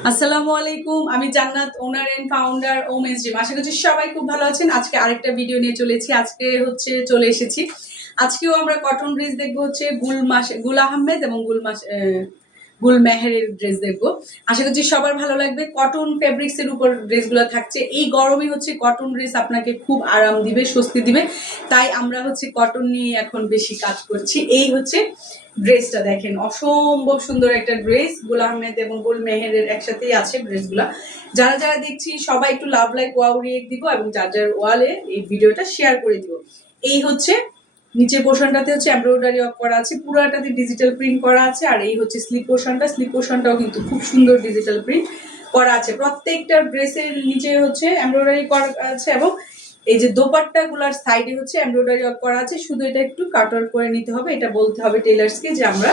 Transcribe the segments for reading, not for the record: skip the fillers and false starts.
আসসালামু আলাইকুম, আমি Jannat, owner and founder women's gym. আশা করছি সবাই খুব ভালো আছেন। আজকে আরেকটা ভিডিও নিয়ে চলে এসেছি। আজকেও আমরা কটন ড্রেস দেখবো, হচ্ছে গুল আহমেদ এবং গুল মেহেরের ড্রেস দেখবো। আশা করছি সবার ভালো লাগবে। কটন ফেব্রিক্স এর উপর ড্রেসগুলো থাকছে। এই গরমে হচ্ছে কটন ড্রেস আপনাকে খুব আরাম দিবে, স্বস্তি দিবে। তাই আমরা হচ্ছে কটন নিয়ে এখন বেশি কাজ করছি। এই হচ্ছে ড্রেসটা দেখেন, অসম্ভব সুন্দর একটা ড্রেস। গুল আহমেদ এবং গুল মেহেরের একসাথেই আছে ড্রেসগুলা। যারা যারা দেখছি সবাই একটু লাভ লাইক ওয়াও রিয়েক্ট দিব এবং যার যার ওয়ালে এই ভিডিওটা শেয়ার করে দিব। এই হচ্ছে নিচের পোর্শনটাতে হচ্ছে এমব্রয়ডারি ওয়ার্ক করা আছে, পুরোটাতে ডিজিটাল প্রিন্ট করা আছে। আর এই হচ্ছে স্লিপ পোর্শনটাও কিন্তু খুব সুন্দর ডিজিটাল প্রিন্ট করা আছে। প্রত্যেকটা ড্রেসের নিচে হচ্ছে এমব্রয়ডারি করা আছে এবং এই যে দোপাট্টা গুলার সাইডে হচ্ছে এমব্রয়ডারি ওয়ার্ক করা আছে। শুধু এটা একটু কাটওয়ার্ক করে নিতে হবে, এটা বলতে হবে টেলার্সকে যে আমরা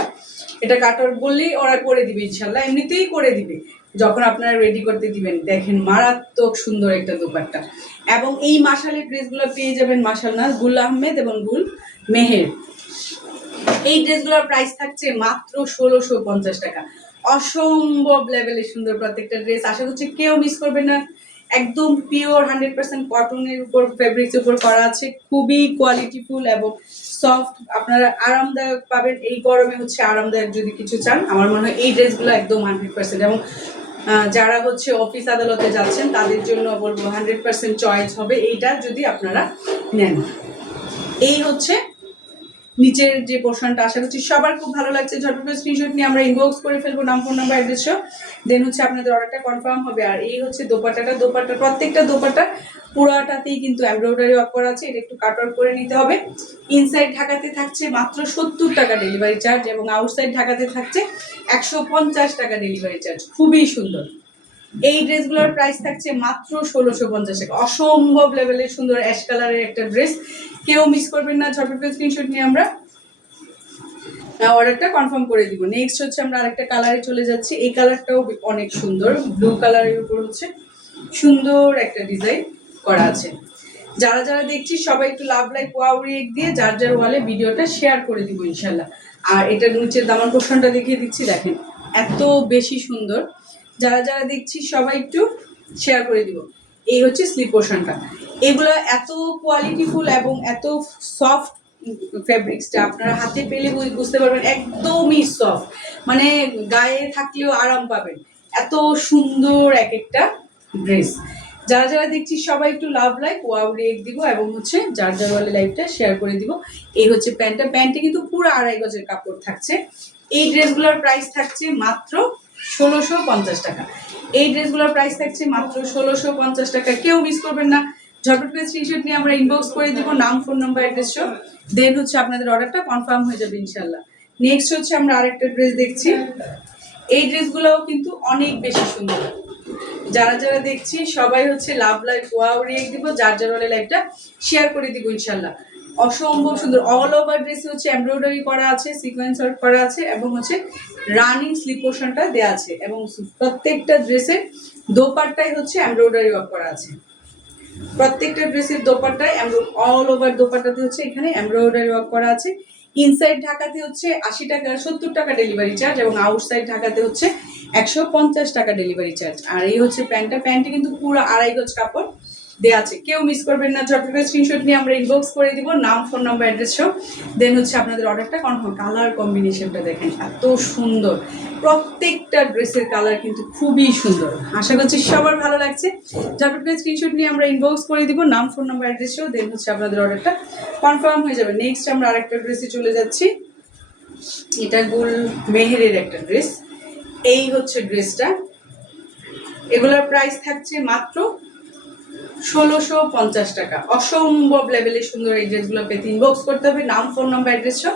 এটা কাটওয়ার্ক বললেই ওরা করে দিবে, ইনশাল্লাহ এমনিতেই করে দিবে যখন আপনারা রেডি করতে দিবেন। দেখেন মারাত্মক সুন্দর একটা দোপাট্টা। এবং এই মাশালের ড্রেসগুলো পেয়ে যাবেন মাশাআল্লাহ গুল আহমেদ এবং গুল মেহের। এই ড্রেসগুলোর প্রাইস থাকছে মাত্র ১৬৫০ টাকা। অসম্ভব লেভেলের সুন্দর প্রত্যেকটা ড্রেস। আশা করছি কেউ মিস করবেন না। একদম পিওর 100% কটনের উপর ফেব্রিক্স উপর করা আছে, খুবই কোয়ালিটিফুল এবং সফট। আপনারা আরামদায়ক পাবেন। এই গরমে হচ্ছে আরামদায়ক যদি কিছু চান, আমার মনে হয় এই ড্রেসগুলো একদম 100%। এবং যারা হচ্ছে অফিস আদালতে যাচ্ছেন তাদের জন্য বলবো 100% চয়েস হবে এইটা যদি আপনারা নেন। এই হচ্ছে নিচের যে পোর্শনটা। আশা করছি সবার খুব ভালো লাগছে। ঝটপট স্ক্রিনশট নিয়ে আমরা ইনবক্স করে ফেলবো, নাম, ফোন নাম্বার, অ্যাড্রেস সহ। দেন হচ্ছে আপনাদের অর্ডারটা কনফার্ম হবে। আর এই হচ্ছে দোপাট্টা প্রত্যেকটা দোপাট্টা পুরাটাতেই কিন্তু এমব্রয়ডারি ওয়ার্ক করা আছে। এটা একটু কাটওয়ার্ক করে নিতে হবে। ইনসাইড ঢাকাতে থাকছে মাত্র ৭০ টাকা ডেলিভারি চার্জ এবং আউটসাইড ঢাকাতে থাকছে ১৫০ টাকা ডেলিভারি চার্জ। খুবই সুন্দর। এই ড্রেসগুলোর প্রাইস থাকছে মাত্র ১৬৫০ টাকা। অসম্ভব লেভেলের সুন্দর অ্যাশ কালারের একটা ড্রেস, কেউ মিস করবেন না। ঝটপট স্ক্রিনশট নিয়ে আমরা অর্ডারটা কনফার্ম করে দিব। নেক্সট হচ্ছে আমরা আরেকটা কালারে চলে যাচ্ছি। এই কালারটাও অনেক সুন্দর, ব্লু কালারের উপর হচ্ছে সুন্দর একটা ডিজাইন করা আছে। যারা যারা দেখছি সবাই একটু লাভ লাইক ওয়াও রিয়েক্ট দিয়ে যার যার ওয়ালে ভিডিওটা শেয়ার করে দিব ইনশাল্লাহ। আর এটার নিচের দামান পোর্শনটা দেখিয়ে দিচ্ছি, দেখেন এত বেশি সুন্দর। যারা যারা দেখছি সবাই একটু শেয়ার করে দিব। এই হচ্ছে স্লিপ পোর্শনটা। এগুলো এত কোয়ালিটিফুল এবং এত সফট ফেব্রিক্সটা, আপনারা হাতে পেলে বুঝতে পারবেন একদমই সফট, মানে গায়ে থাকলেও আরাম পাবেন। এত সুন্দর এক একটা ড্রেস। যারা যারা দেখছি সবাই একটু লাভ লাইক ওয়াও রিয়েক্ট দিব এবং হচ্ছে যার যার ওয়ালে লাইভটা শেয়ার করে দিব। এই হচ্ছে প্যান্টে কিন্তু পুরো ২.৫ গজের কাপড় থাকছে। এই ড্রেসগুলোর প্রাইস থাকছে মাত্র ১৬৫০ টাকা। এই ড্রেসগুলোর প্রাইস থাকছে মাত্র ১৬৫০ টাকা। কেউ মিস করবেন না। ঝটপট করে স্ক্রিনশট নিয়ে আমরা ইনবক্স করে দিব, নাম, ফোন নাম্বার, অ্যাড্রেস সহ। দেন হচ্ছে আপনাদের অর্ডারটা কনফার্ম হয়ে যাবে ইনশাল্লাহ। নেক্সট হচ্ছে আমরা আরেকটা ড্রেস দেখছি। এই ড্রেসগুলোও কিন্তু অনেক বেশি সুন্দর। যারা যারা দেখছি সবাই হচ্ছে লাভ লাইক ওয়াও রিয়েক্ট দিব, যার যার ওয়ালে লাইভটা শেয়ার করে দিব ইনশাল্লাহ। অসম্ভব সুন্দর। অল ওভার ড্রেসে হচ্ছে এমব্রয়ডারি করা আছে, সিকোয়েন্স ওয়ার্ক করা আছে এবং হচ্ছে রানিং স্লিপ পোর্শনটা দেওয়া আছে এবং প্রত্যেকটা ড্রেসের দোপাট্টায় হচ্ছে এমব্রয়ডারি ওয়ার্ক করা আছে। প্রত্যেকটা ড্রেসের দোপাট্টায় অল ওভার দোপাট্টাতে হচ্ছে এখানে এমব্রয়ডারি ওয়ার্ক করা আছে। ইনসাইড ঢাকাতে হচ্ছে ৮০ টাকা ৭০ টাকা ডেলিভারি চার্জ এবং আউটসাইড ঢাকাতে হচ্ছে ১৫০ টাকা ডেলিভারি চার্জ। আর এই হচ্ছে প্যান্টে কিন্তু পুরো ২.৫ গজ কাপড় দেওয়া আছে। কেউ মিস করবেন না। ঝটপট স্ক্রিনশট নিয়ে আমরা ইনবক্স করে দিব, নাম, ফোন নাম্বার, অ্যাড্রেস সহ। দেন হচ্ছে আপনাদের অর্ডারটা কনফার্ম। কালার কম্বিনেশনটা দেখেন এত সুন্দর। প্রত্যেকটা ড্রেসের কালার কিন্তু খুবই সুন্দর। আশা করছি সবার ভালো লাগছে। ঝটপট স্ক্রিনশট নিয়ে আমরা ইনবক্স করে দিব, নাম, ফোন নাম্বার, অ্যাড্রেস সহ। দেন হচ্ছে আপনাদের অর্ডারটা কনফার্ম হয়ে যাবে। নেক্সট আমরা আরেকটা ড্রেসে চলে যাচ্ছি। এটা গুল মেহেরের একটা ড্রেস। এই হচ্ছে ড্রেসটা। এগুলোর প্রাইস থাকছে মাত্র ১৬৫০ টাকা। অসম্ভব লেভেলের সুন্দর এই ড্রেসগুলো পেতে ইনবক্স করতে হবে, নাম, ফোন নাম্বার, অ্যাড্রেস সহ।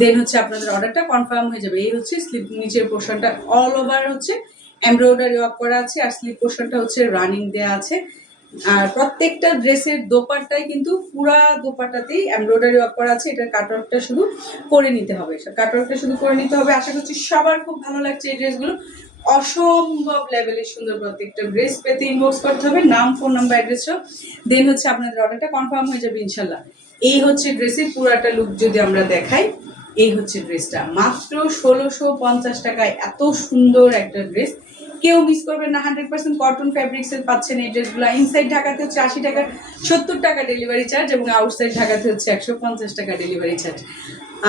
দেন হচ্ছে আপনাদের অর্ডারটা কনফার্ম হয়ে যাবে। এই হচ্ছে স্লিপ নিচের পোর্শনটা অল ওভার হচ্ছে এমব্রয়ডারি ওয়ার্ক করা আছে আর স্লিপ পোর্শনটা হচ্ছে রানিং দেওয়া আছে। আর প্রত্যেকটা ড্রেসের দোপাট্টায় কিন্তু পুরা দোপাট্টাতেই এমব্রয়ডারি ওয়ার্ক করা আছে। এটার কাটওয়ার্কটা শুধু করে নিতে হবে, আশা করছি সবার খুব ভালো লাগছে এই ড্রেসগুলো। অসম্ভব লেভেলের সুন্দর প্রত্যেকটা ড্রেস পেতে ইনবক্স করতে হবে, নাম, ফোন নাম্বার, অ্যাড্রেস সহ। দেন হচ্ছে আপনাদের অর্ডারটা কনফার্ম হয়ে যাবে ইনশাল্লাহ। এই হচ্ছে ড্রেসের পুরাটা লুক যদি আমরা দেখাই। এই হচ্ছে ড্রেসটা মাত্র ১৬৫০ টাকায়। এত সুন্দর একটা ড্রেস। কেউ মিস করবেন না, 100% কটন ফ্যাব্রিক্সের পাচ্ছেন এই ড্রেসগুলো। ইনসাইড ঢাকাতে হচ্ছে 80 টাকা, 70 টাকা ডেলিভারি চার্জ, এবং আউটসাইড ঢাকাতে হচ্ছে 150 টাকা ডেলিভারি চার্জ।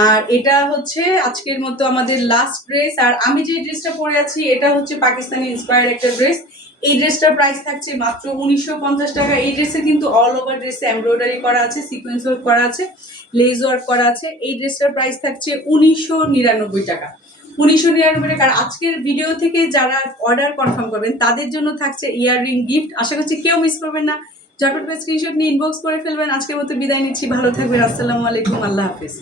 আর এটা হচ্ছে আজকের মতো আমাদের লাস্ট ড্রেস। আর আমি যে ড্রেসটা পরে আছি এটা হচ্ছে পাকিস্তানি ইন্সপায়ার্ড একটা ড্রেস। এই ড্রেসটার প্রাইস থাকছে মাত্র 1950 টাকা। এই ড্রেসে কিন্তু অল ওভার ড্রেসে এমব্রয়ডারি করা আছে, সিকোয়েন্স ওয়ার্ক করা আছে, লেজ ওয়ার্ক করা আছে। এই ড্রেসটার প্রাইস থাকছে 1999 টাকা। 1999 টাকা। আর আজকের ভিডিও থেকে যারা অর্ডার কনফার্ম করবেন তাদের জন্য থাকছে ইয়াররিং গিফট। আশা করছি কেউ মিস করবেন না। ঝটপট করে স্ক্রিনশট নিয়ে ইনবক্স করে ফেলবেন। আজকের মতো বিদায় নিচ্ছি, ভালো থাকবেন। আসসালামু আলাইকুম, আল্লাহ হাফেজ।